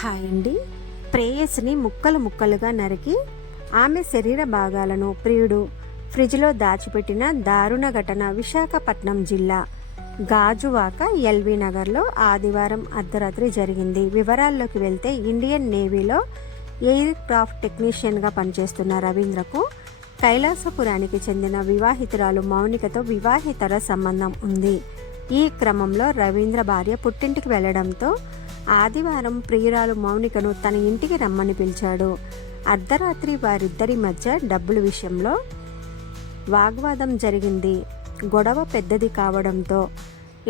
Hi అండి. ప్రేయస్ని ముక్కలు ముక్కలుగా నరికి ఆమె శరీర భాగాలను ప్రియుడు ఫ్రిడ్జ్లో దాచిపెట్టిన దారుణ ఘటన విశాఖపట్నం జిల్లా గాజువాక ఎల్బీ నగర్లో ఆదివారం అర్ధరాత్రి జరిగింది. వివరాల్లోకి వెళ్తే ఇండియన్ నేవీలో ఎయిర్ క్రాఫ్ట్ టెక్నీషియన్గా పనిచేస్తున్న రవీంద్రకు కైలాసపురానికి చెందిన వివాహితురాలు మౌనికతో వివాహితర సంబంధం ఉంది. ఈ క్రమంలో రవీంద్ర భార్య పుట్టింటికి వెళ్లడంతో ఆదివారం ప్రియురాలు మౌనికను తన ఇంటికి రమ్మని పిలిచాడు. అర్ధరాత్రి వారిద్దరి మధ్య డబ్బుల విషయంలో వాగ్వాదం జరిగింది. గొడవ పెద్దది కావడంతో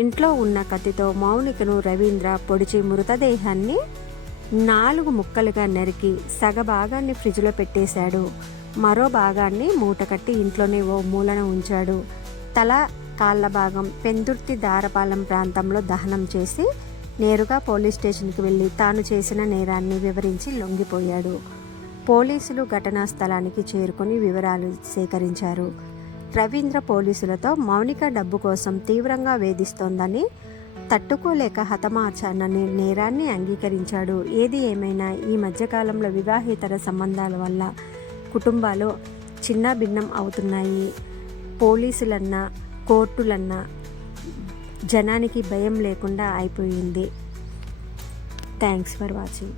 ఇంట్లో ఉన్న కత్తితో మౌనికను రవీంద్ర పొడిచి మృతదేహాన్ని 4 ముక్కలుగా నరికి సగభాగాన్ని ఫ్రిడ్జ్లో పెట్టేశాడు. మరో భాగాన్ని మూటకట్టి ఇంట్లోనే ఓ మూలన ఉంచాడు. తల కాళ్ళ భాగం పెందుర్తి దారపాలెం ప్రాంతంలో దహనం చేసి నేరుగా పోలీస్ స్టేషన్కి వెళ్ళి తాను చేసిన నేరాన్ని వివరించి లొంగిపోయాడు. పోలీసులు ఘటనా స్థలానికి చేరుకొని వివరాలు సేకరించారు. రవీంద్ర పోలీసులతో మౌనిక డబ్బు కోసం తీవ్రంగా వేధిస్తోందని, తట్టుకోలేక హతమార్చానని నేరాన్ని అంగీకరించాడు. ఏది ఏమైనా ఈ మధ్యకాలంలో వివాహేతర సంబంధాల వల్ల కుటుంబాలు చిన్న భిన్నం అవుతున్నాయి. పోలీసులన్నా కోర్టులన్నా జనానికి భయం లేకుండా అయిపోయింది. Thanks for watching.